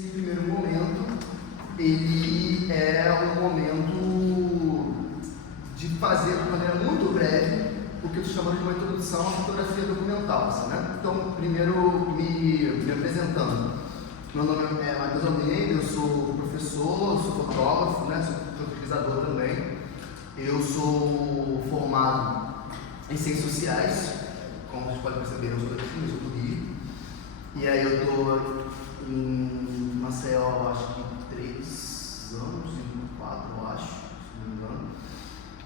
esse primeiro momento, ele é um momento de fazer de maneira muito breve o que eu estou chamando de uma introdução à fotografia documental, assim, né? Então, primeiro me apresentando. Meu nome é Matheus Almeida, eu sou professor, sou fotógrafo, né? Sou pesquisador também. Eu sou formado em Ciências Sociais, como vocês podem perceber, eu sou daqui, eu sou do Rio. E aí eu estou em Maceió, acho que 3 anos, 4 eu acho, se não me engano.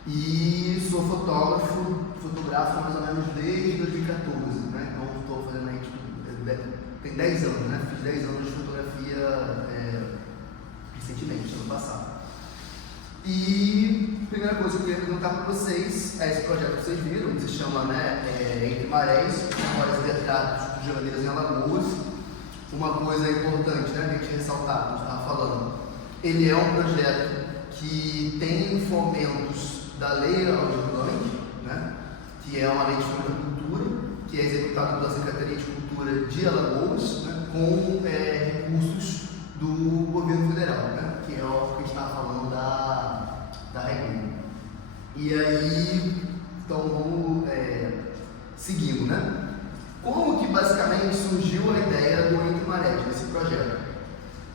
E sou fotografo mais ou menos desde 2014, né? Então estou fazendo aí, tem 10 anos, né? Fiz 10 anos de fotografia recentemente, ano passado. E a primeira coisa que eu queria perguntar para vocês é esse projeto que vocês viram, que se chama, né, Entre Marés, Memórias e Retratos de Jogadeiros em Alagoas. Uma coisa importante, né, que a gente ressaltar, que a gente estava falando, ele é um projeto que tem fomentos da Lei Aldir Blanc, né, que é uma lei de fomento à cultura, que é executada pela Secretaria de Cultura de Alagoas, né, com recursos do governo federal, né, que é o que a gente estava falando da regra. E aí, então vamos seguindo, né? Como que basicamente surgiu a ideia do Entre Marés, desse projeto?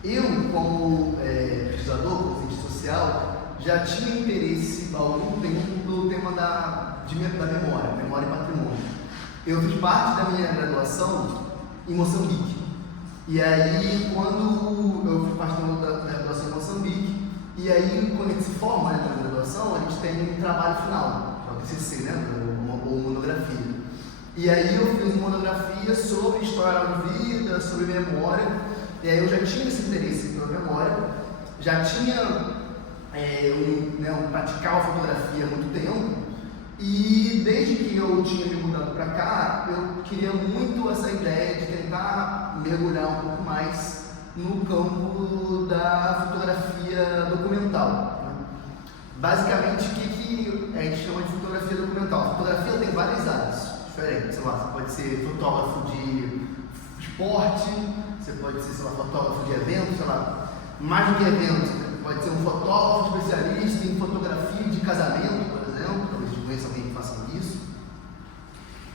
Eu, como pesquisador, como cientista social, já tinha interesse há algum tempo no tema da memória e patrimônio. Eu fiz parte da minha graduação em Moçambique. E aí, quando eu fiz parte da graduação em Moçambique, e aí, quando a gente se forma, né, na graduação, a gente tem um trabalho final, que é o TCC, né, ou monografia. E aí eu fiz uma monografia sobre história da vida, sobre memória, e aí eu já tinha esse interesse pela memória, já tinha praticava fotografia há muito tempo, e desde que eu tinha me mudado para cá, eu queria muito essa ideia de tentar mergulhar um pouco mais no campo da fotografia documental, né? Basicamente, o que a gente chama de fotografia documental? A fotografia tem várias áreas diferentes, sei lá, você pode ser fotógrafo de esporte, você pode ser, sei lá, fotógrafo de evento, sei lá, mais do que evento, pode ser um fotógrafo especialista em fotografia de casamento, por exemplo, talvez você conheça alguém que faça isso.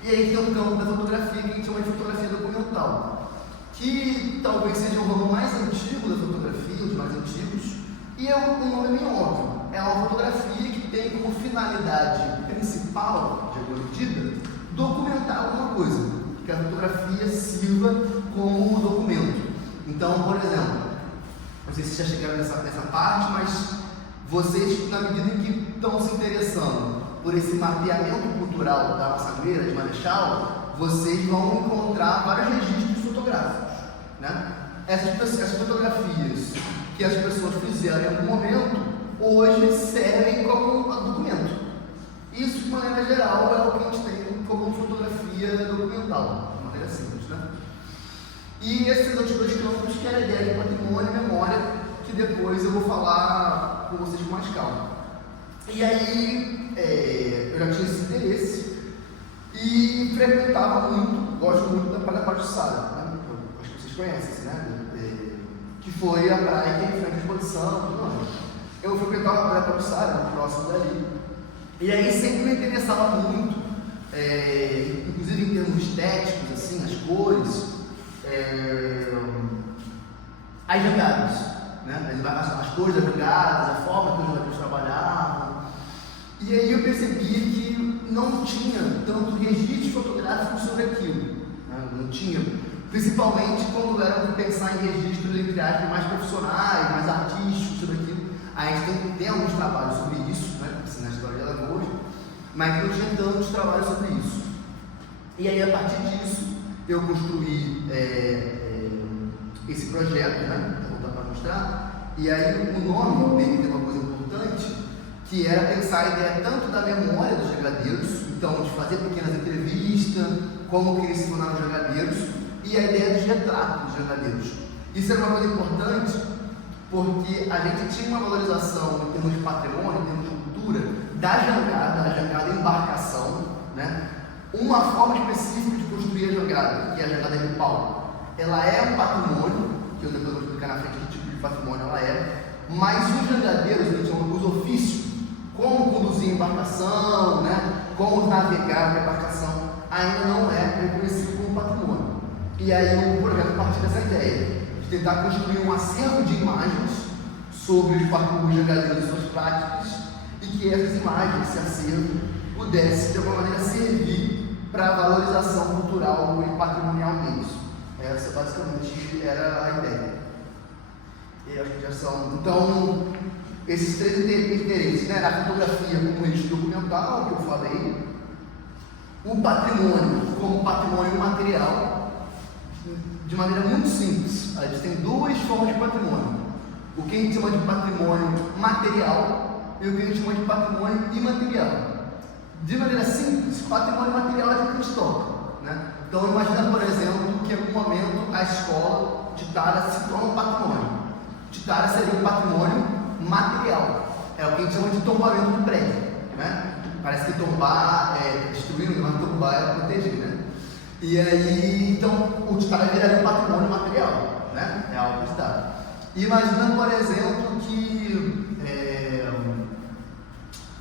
E aí tem um campo da fotografia que a gente chama de fotografia documental, que talvez seja o ramo mais antigo da fotografia, os mais antigos, e é um nome meio óbvio. É uma fotografia que tem como finalidade principal, de alguma medida, documentar alguma coisa, que a fotografia sirva como documento. Então, por exemplo, não sei se já chegaram nessa parte, mas vocês, na medida em que estão se interessando por esse mapeamento cultural da Massagueira, de Marechal, vocês vão encontrar vários registros fotográficos, né? Essas fotografias que as pessoas fizeram em algum momento, hoje servem como documento. Isso, de maneira geral, é o que a gente tem como fotografia documental, de maneira simples, né? E esses outros dois campos, que é a ideia de patrimônio e memória, que depois eu vou falar com vocês com mais calma. E aí, eu já tinha esse interesse e frequentava muito, gosto muito da Praia da Pajuçara, né? Acho que vocês conhecem, né? Que foi a praia que é em frente à exposição, tudo mais. Eu frequentava a Praia da Pajuçara, próximo dali, e aí sempre me interessava muito, inclusive em termos estéticos, assim, as cores, as jangadas, né? As cores das jangadas, a forma que os jogadores trabalhavam. E aí eu percebi que não tinha tanto registro fotográfico sobre aquilo, né? Não tinha, principalmente quando era para pensar em registros, entre aspas, mais profissionais, mais artísticos sobre aquilo. A gente tem alguns trabalhos sobre isso, né? Assim, na história de Alagoas, mas não tinha tantos trabalhos sobre isso. E aí, a partir disso, eu construí esse projeto, né? Vou voltar para mostrar. E aí, o nome dele tem uma coisa importante, que era pensar a ideia tanto da memória dos jogadeiros, então de fazer pequenas entrevistas, como que eles se tornaram jogadeiros, e a ideia dos retratos dos jogadeiros. Isso era uma coisa importante, porque a gente tinha uma valorização em termos de patrimônio, em termos de cultura, da jangada embarcação, né? Uma forma específica de construir a jangada, que é a jangada de pau. Ela é um patrimônio que eu depois vou explicar na frente que tipo de patrimônio ela é, mas os jangadeiros, eles chamam os ofícios, como conduzir embarcação, né? Como navegar a embarcação, ainda não é reconhecido como patrimônio. E aí o projeto partiu dessa ideia, de tentar construir um acervo de imagens sobre os jangadeiros e suas práticas, e que essas imagens, esse acervo, pudesse de alguma maneira servir para a valorização cultural e patrimonial deles. Essa basicamente era a ideia. E acho que já são. Então, esses três interesses, né? A fotografia como registro documental, que eu falei, o patrimônio como patrimônio material, de maneira muito simples. A gente tem duas formas de patrimônio: o que a gente chama de patrimônio material e o que a gente chama de patrimônio imaterial. De maneira simples, patrimônio material é o que a gente toca, né? Então, imagina, por exemplo, que em algum momento a escola de Tara se torna um patrimônio. De Tara seria um patrimônio material. É o que a gente chama de tombamento do prédio, né? Parece que tombar é destruir, mas tombar é proteger, né? E aí, então, o de Tara viraria um patrimônio material, né? É algo de Tara. Imagina, por exemplo, que...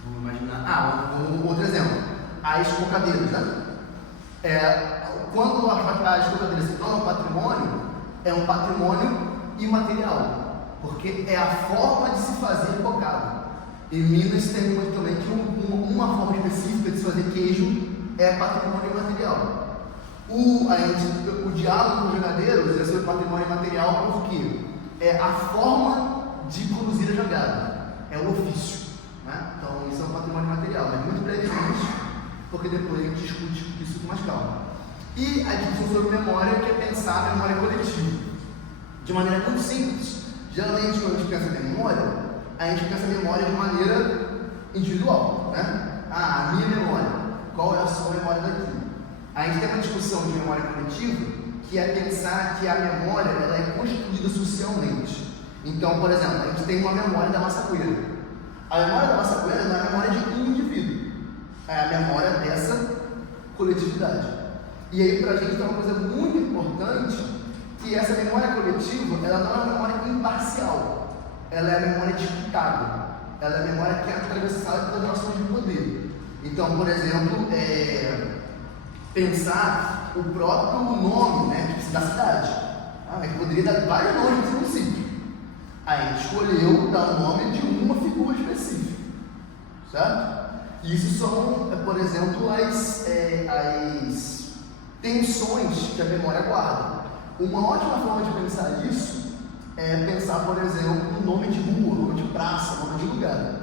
vamos imaginar... outro exemplo. As cocadeiras, né? Quando as cocadeiras se tornam patrimônio, é um patrimônio imaterial, porque é a forma de se fazer cocada. Em Minas tem também que uma forma específica de se fazer queijo é patrimônio imaterial. O diálogo com os jangadeiros é sobre patrimônio imaterial porque é a forma de conduzir a jangada, é o ofício, né? Então isso é um patrimônio material, mas muito brevemente, porque depois a gente discute isso com mais calma. E a discussão sobre memória, que é pensar a memória coletiva. De maneira muito simples, geralmente quando a gente pensa em memória, a gente pensa em memória de maneira individual, né? A minha memória, qual é a sua memória daquilo? A gente tem uma discussão de memória coletiva, que é pensar que a memória ela é construída socialmente. Então, por exemplo, a gente tem uma memória da maçapoeira. A memória da maçapoeira não é a memória de um indivíduo, é a memória dessa coletividade. E aí, para a gente, tem uma coisa muito importante, que essa memória coletiva, ela não é uma memória imparcial, ela é a memória disputada, ela é a memória que é atravessada pelas relações de poder. Então, por exemplo, pensar o próprio nome, né, da cidade. A gente poderia dar vários nomes para esse município. A gente escolheu dar o nome de uma figura específica, certo? Isso são, por exemplo, as tensões que a memória guarda. Uma ótima forma de pensar isso é pensar, por exemplo, no nome de rua, nome de praça, nome de lugar.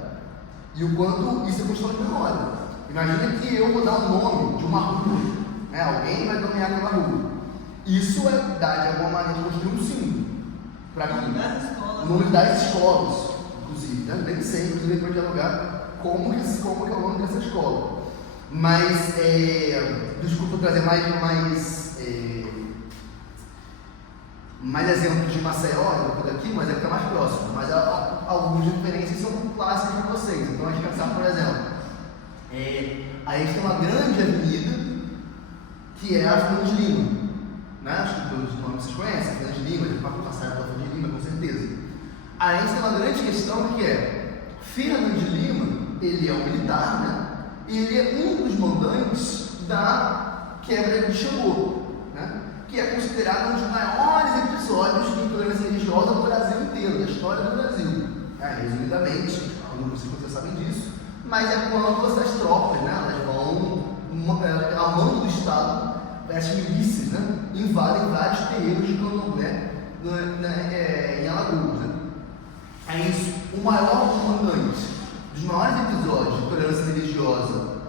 E o quanto isso é questão de memória. Imagina que eu vou dar o nome de uma rua, né? Alguém vai nomear aquela rua. Isso é dar, de alguma maneira, construir um símbolo. Para mim, o nome das escolas, inclusive, né? Nem sei, inclusive, para dialogar como que é o nome dessa escola. Mas, desculpa trazer mais exemplos de Maceió por aqui, mas é que é mais próximo. Mas algumas referências são clássicas para vocês. Então, a gente pensar, por exemplo, a gente tem uma grande avenida que é a Fernando de Lima, né? Acho que todos os nomes vocês conhecem, Fernando de Lima, a gente passar pela Fernando de Lima, com certeza. A gente tem uma grande questão que é, Fernando de Lima, ele é um militar, né? E ele é um dos mandantes da quebra de Xangô, né? Que é considerado um dos maiores episódios de intolerância religiosa do Brasil inteiro, da história do Brasil. Resumidamente, alguns de vocês sabem disso, mas é quando essas tropas, né, elas vão a mando do Estado, as milícias, né, invadem vários terreiros de candomblé em Alagoas. Né? É isso, o maior comandante dos maiores episódios de intolerância religiosa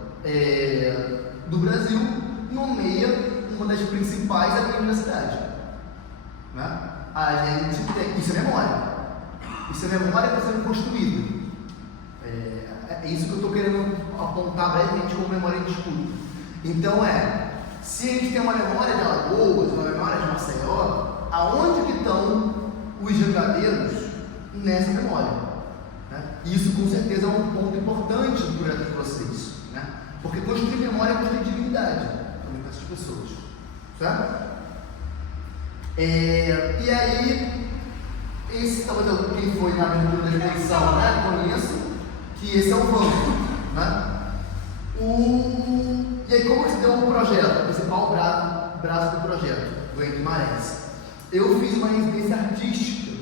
do Brasil nomeia uma das principais avenidas da cidade. Né? A gente tem, isso é memória. Isso é memória que está sendo construída. É isso que eu estou querendo apontar brevemente como memória em disputa. Então se a gente tem uma memória de Alagoas, uma memória de Maceió, aonde que estão os jangadeiros nessa memória? Né? Isso com certeza é um ponto importante do projeto de vocês. Né? Porque construir memória é construir dignidade também para essas pessoas. Certo? E aí, esse talvez quem foi na abertura da exposição, né, conheço que esse é o Vando, né? E aí, como se deu um projeto, o principal braço do projeto, do Guimarães? Eu fiz uma residência artística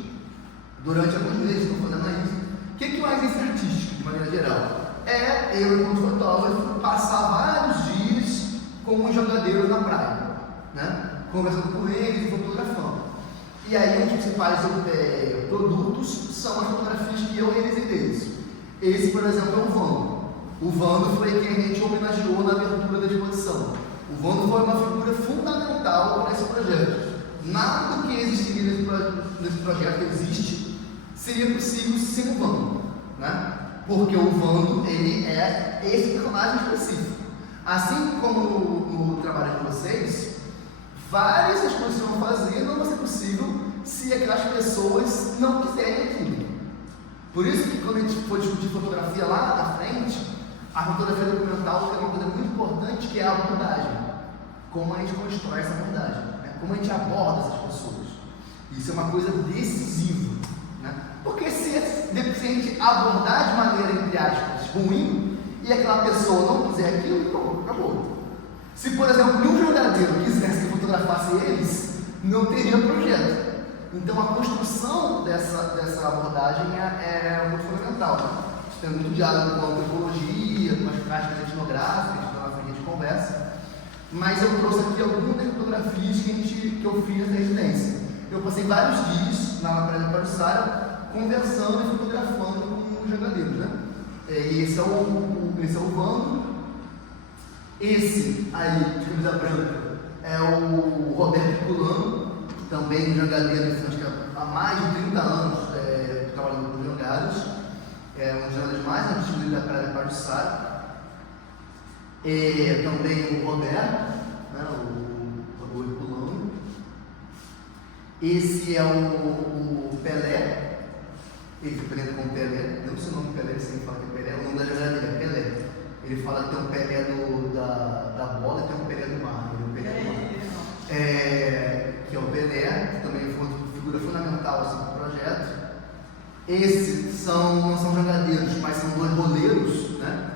durante alguns meses, estou fazendo isso. O que é uma residência artística, de maneira geral? Eu, enquanto fotógrafo, passar vários dias com os jogadeiros na praia, né? Conversando com eles e fotografando. E aí, os principais produtos são as fotografias que eu realizei deles. Esse, por exemplo, é o Vando. O Vando foi quem a gente homenageou na abertura da exposição. O Vando foi uma figura fundamental para esse projeto. Nada do que existiria nesse projeto existe seria possível sem o Vando, né? Porque o Vando, ele é esse personagem específico. Assim como no trabalho de vocês, várias exposições vão fazer, não vai ser possível se aquelas pessoas não quiserem aquilo. Por isso que quando a gente for discutir fotografia lá na frente, a fotografia documental tem uma coisa muito importante, que é a abordagem. Como a gente constrói essa abordagem, né? Como a gente aborda essas pessoas. Isso é uma coisa decisiva, né? Porque se a gente abordar de maneira, entre aspas, ruim, e aquela pessoa não quiser aquilo, pronto, acabou. Se, por exemplo, nenhum jogadeiro quisesse que eu fotografasse eles, não teria projeto. Então, a construção dessa abordagem é muito fundamental, né? Isso tem muito diálogo com a antropologia, com as práticas etnográficas, então na frente a gente conversa. Mas eu trouxe aqui algumas fotografias que eu fiz na residência. Eu passei vários dias na Praia do Pajuçara conversando e fotografando com os jogadeiros, né? E esse é o Vando. Esse aí, de camisa branca, é o Roberto Culano, também jogadeiro, acho que há mais de 30 anos trabalhando com jogados. É um dos jogadores mais antigos da Praia do Pajuçara. Também o Roberto, né, o Roberto Culano. Esse é o Pelé. Ele aprende com o Pelé, não sei o nome do Pelé, você fala que é Pelé, o nome da jogada dele é Pelé. Ele fala que tem um Pelé da bola e tem um Pelé do mar. Que é o Pelé, que também foi uma figura fundamental assim, para o projeto. Esses não são jogadeiros, mas são dois goleiros, né?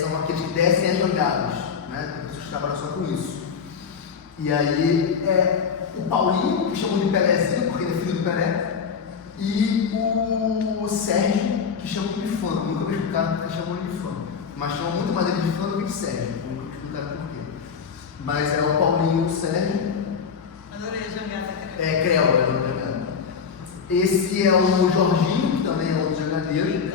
São aqueles que descem as jogadas, né? Tem pessoas que trabalham só com isso. E aí o Paulinho, que chamam de Pelézinho, porque ele é filho do Pelé. E o Sérgio, que chamam de fã. Nunca me explicaram porque chamam de fã. Mas chamam muito mais ele de fã do que de Sérgio. Nunca me explicaram por quê. Mas é o Paulinho e o Sérgio. Adorei a jangada. Creu, é o jangada. Esse é o Jorginho, que também é outro jangadeiro.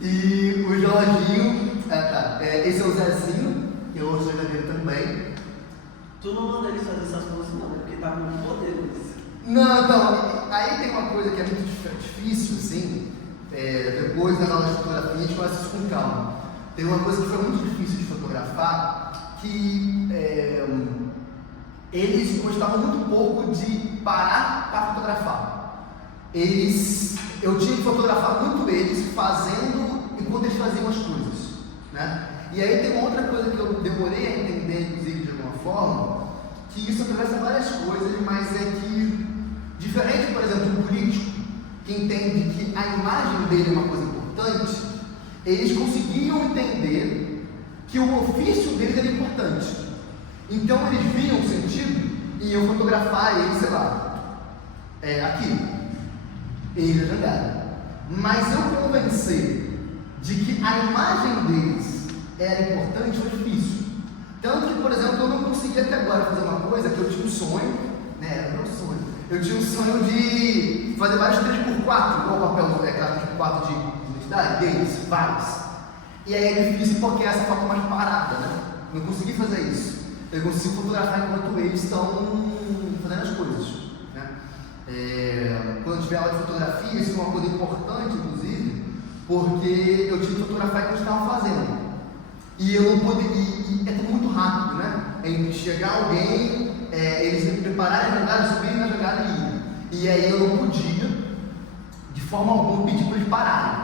E o Jorginho, esse é o Zezinho, que é outro jangadeiro também. Tu não manda eles fazer essas coisas não, porque tá muito poder nisso. Não, então, aí tem uma coisa que é muito difícil, assim, depois das aulas de fotografia a gente começa isso com calma. Tem uma coisa que foi muito difícil de fotografar, que eles gostavam muito pouco de parar para fotografar. Eu tinha que fotografar muito eles fazendo enquanto eles faziam as coisas, né? E aí tem uma outra coisa que eu demorei a entender, inclusive, de alguma forma, que isso atravessa várias coisas, mas é que, diferente, por exemplo, do político, que entende que a imagem dele é uma coisa importante, eles conseguiam entender que o ofício deles era importante. Então eles viam o sentido e iam fotografar ele, sei lá, aqui, ele é jogado. Mas eu convencer de que a imagem deles era importante foi difícil. Tanto que, por exemplo, eu não consegui até agora fazer uma coisa que eu tinha um sonho, né? Era meu sonho. Eu tinha um sonho de fazer vários 3x4, igual o papel 3x4 de identidade deles, vários. E aí é difícil porque essa foto mais parada, né? Não consegui fazer isso. Eu consigo fotografar enquanto eles estão fazendo as coisas, né? Quando eu tiver aula de fotografia, isso é uma coisa importante, inclusive, porque eu tive que fotografar enquanto eles estavam fazendo. E eu não poderia, e é tudo muito rápido, né? Entre chegar alguém, eles se prepararem a jogada, subirem na jogada e ir. E aí eu não podia, de forma alguma, pedir para eles pararem,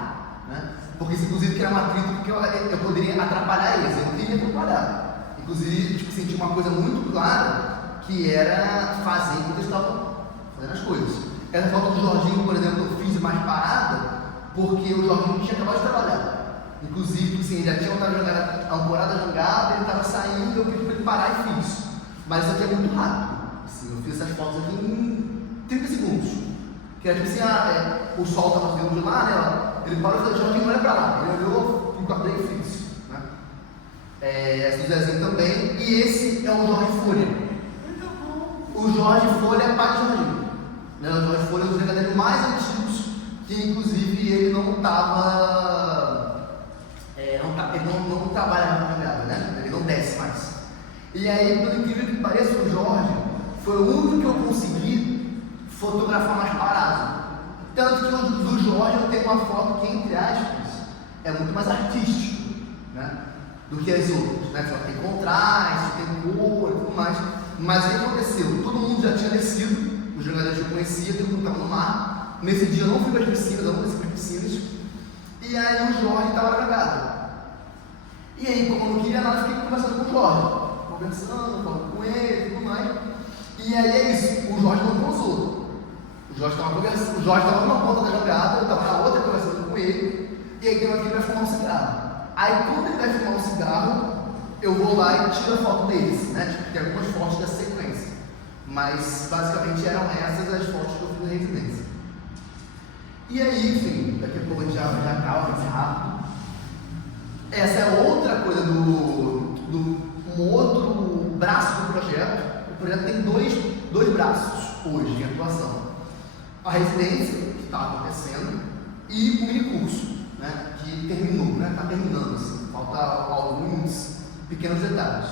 né? Porque isso inclusive que era uma atrito, porque eu poderia atrapalhar eles, eu não queria atrapalhar. Inclusive, tipo, senti uma coisa muito clara, que era fazer enquanto eles estavam fazendo as coisas. Essa foto do Jorginho, por exemplo, eu fiz mais parada, porque o Jorginho tinha acabado de trabalhar. Inclusive, assim, ele já tinha voltado a jogar a ancorada jogada, ele estava saindo, eu pedi para ele parar e fiz. Mas isso aqui é muito rápido. Assim, eu fiz essas fotos aqui em 30 segundos. Que era tipo assim, o sol estava vindo de lá, né? Ele parou e falou, Jorginho, olha para lá. Ele olhou, enquadrei e fiz. Né? Essa do Zezinho também. E esse é o Jorge Folha. Muito bom. O Jorge Folha é pai de Jorginho. Né? O Jorge Folha é um dos jogadores mais antigos, que inclusive ele não estava. Ele não trabalha na jogada, né? Ele não desce mais. E aí, pelo incrível que pareça, o Jorge foi o único que eu consegui fotografar mais parado. Tanto que o do Jorge eu tenho uma foto que, entre aspas, é muito mais artístico, né? Do que as outras, né? Só tem contraste, tem cor e tudo mais. Mas o que aconteceu? Todo mundo já tinha descido, os jogadores eu conhecia, todo mundo estava no mar. Nesse dia eu não fui para as piscinas, eu não desci para as piscinas. E aí o Jorge estava na jogada. E aí, como eu não queria nada, fiquei conversando com o Jorge. Conversando, falando com ele e tudo mais. E aí é isso, o Jorge não pousou. O Jorge estava numa ponta da jogada, eu estava na outra conversando com ele. E aí tem uma que ele vai fumar um cigarro. Aí quando ele vai fumar um cigarro, eu vou lá e tiro a foto deles, né? Tipo, tem algumas fotos da sequência. Mas basicamente eram essas as fotos que eu fiz na residência. E aí, enfim, daqui a pouco a gente já acaba, vai ser rápido. Essa é outra coisa um outro braço do projeto. O projeto tem dois braços hoje em atuação. A residência, que está acontecendo, e o minicurso, né, que terminou, né, está terminando, assim, falta alguns pequenos detalhes.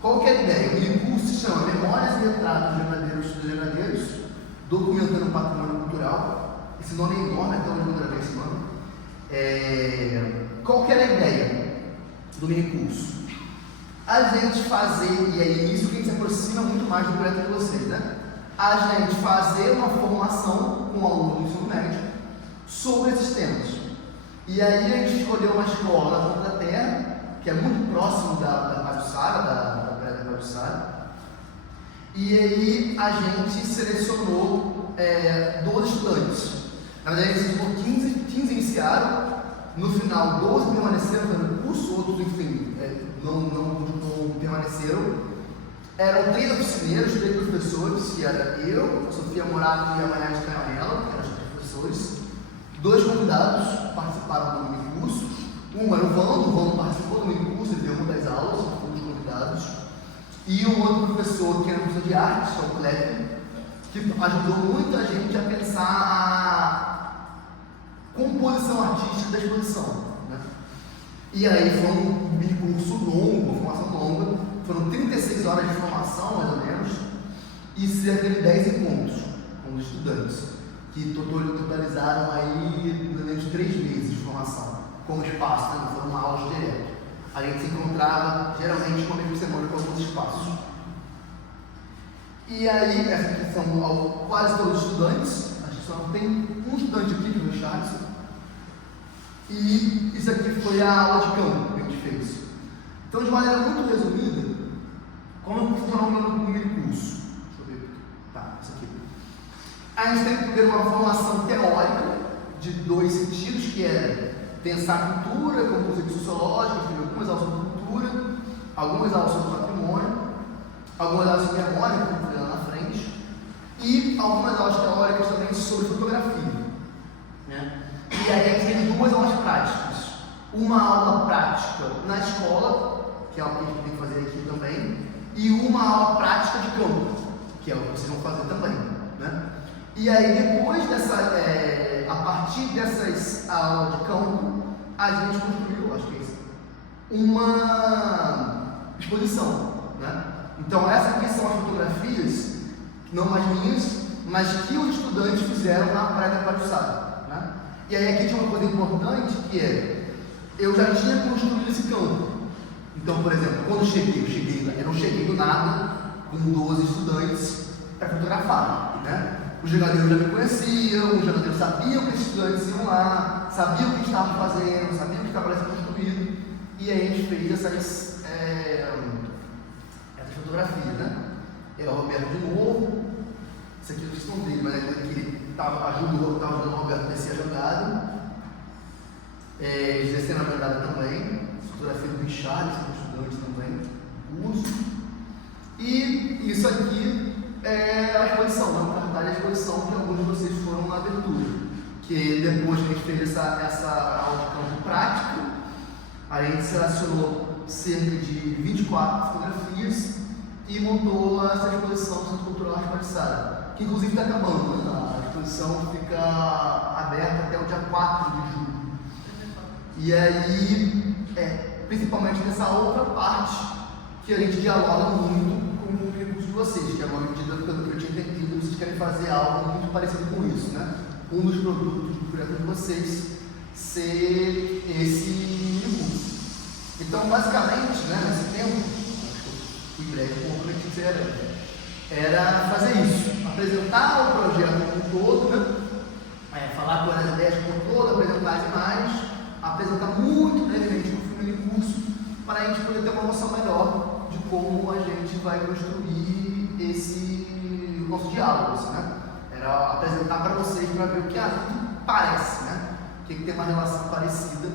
Qual que é a ideia? O minicurso se chama Memórias e Retratos dos Granadeiros, documentando o patrimônio cultural. Esse nome é enorme, até hoje eu gravei esse nome. Qual que era a ideia do minicurso? A gente fazer, e é isso que a gente se aproxima muito mais do projeto de vocês, né? A gente fazer uma formação com alunos do ensino médio sobre esses temas. E aí a gente escolheu uma escola na Ponta da Terra, que é muito próximo da Pajuçara, da Praia da Pajuçara. E aí a gente selecionou 12 estudantes. Na verdade, a gente selecionou 15 iniciaram, no final 12 permaneceram no curso, outros, enfim, não permaneceram. Eram 3 oficineiros, 3 professores, que era eu, a Sofia Morato e a Maria de Canela, que eram os professores. 2 convidados participaram do minicurso. Um era o Vando participou do minicurso, ele deu uma das aulas, um dos convidados. E um outro professor, que era professor de artes, que é o Cleber, que ajudou muito a gente a pensar a composição artística da exposição, né? E aí foi um minicurso longo, uma formação longa, foram 36 horas de formação, mais ou menos, e cerca de 10 encontros com os estudantes, que totalizaram aí pelo menos 3 meses de formação, com espaço, né? Não foram uma aula direto. A gente se encontrava geralmente uma vez por semana com alguns espaços. E aí, essa aqui são quase todos os estudantes, acho que só tem um estudante aqui, que é o Charles. E isso aqui foi a aula de campo que a gente fez. Então, de maneira muito resumida, como funciona o minicurso? Deixa eu ver. Tá, isso aqui. A gente tem primeiro uma formação teórica de 2 sentidos, que é pensar a cultura, como conceito sociológico, algumas aulas sobre cultura, algumas aulas sobre patrimônio, algumas aulas sobre memória, como eu falei lá na frente, e algumas aulas teóricas também sobre fotografia, né? E aí a gente tem 2 aulas práticas. Uma aula prática na escola, que é o que a gente tem que fazer aqui também, e uma aula prática de campo, que é o que vocês vão fazer também, né? E aí depois a partir dessas aulas de campo, a gente construiu, acho que é isso, uma exposição, né? Então essas aqui são as fotografias, não mais minhas, mas que os estudantes fizeram na Praia da Pajuçara, né? E aí aqui tinha uma coisa importante, que é, eu já tinha construído esse campo. Então, por exemplo, quando eu não cheguei do nada com 12 estudantes para fotografar, né? Os jogadores já me conheciam, os jogadores sabiam que os estudantes iam lá, sabiam o que estavam fazendo, sabiam o que estava sendo construído, e aí a gente fez Roberto de novo. Esse aqui vocês estão dele, mas é que ele ajudou o Roberto a descer a jogada. Descendo a jogada também. Fotografia do Richard, estudante também. Curso. E isso aqui é a exposição, né? O cartaz da exposição que alguns de vocês foram na abertura. Que depois que a gente fez essa aula de campo prática, a gente selecionou cerca de 24 fotografias e montou essa exposição do Centro Cultural Arte Paixara, que inclusive está acabando, né? A exposição fica aberta até o dia 4 de julho. E aí, principalmente nessa outra parte, que a gente dialoga muito com o recurso de vocês, que é uma medida, pelo que eu tinha entendido, vocês querem fazer algo muito parecido com isso, né? Um dos produtos do projeto de vocês ser esse recurso. Então, basicamente, né, nesse tempo, acho que eu fui breve como eu prometi, era fazer isso, apresentar o projeto como um todo, né? Falar quais as ideias como um todo, apresentar as imagens, apresentar muito brevemente o filme de curso, para a gente poder ter uma noção melhor de como a gente vai construir esse nosso diálogo, assim, né? Era apresentar para vocês, para ver o que tudo parece, né? O que tem uma relação parecida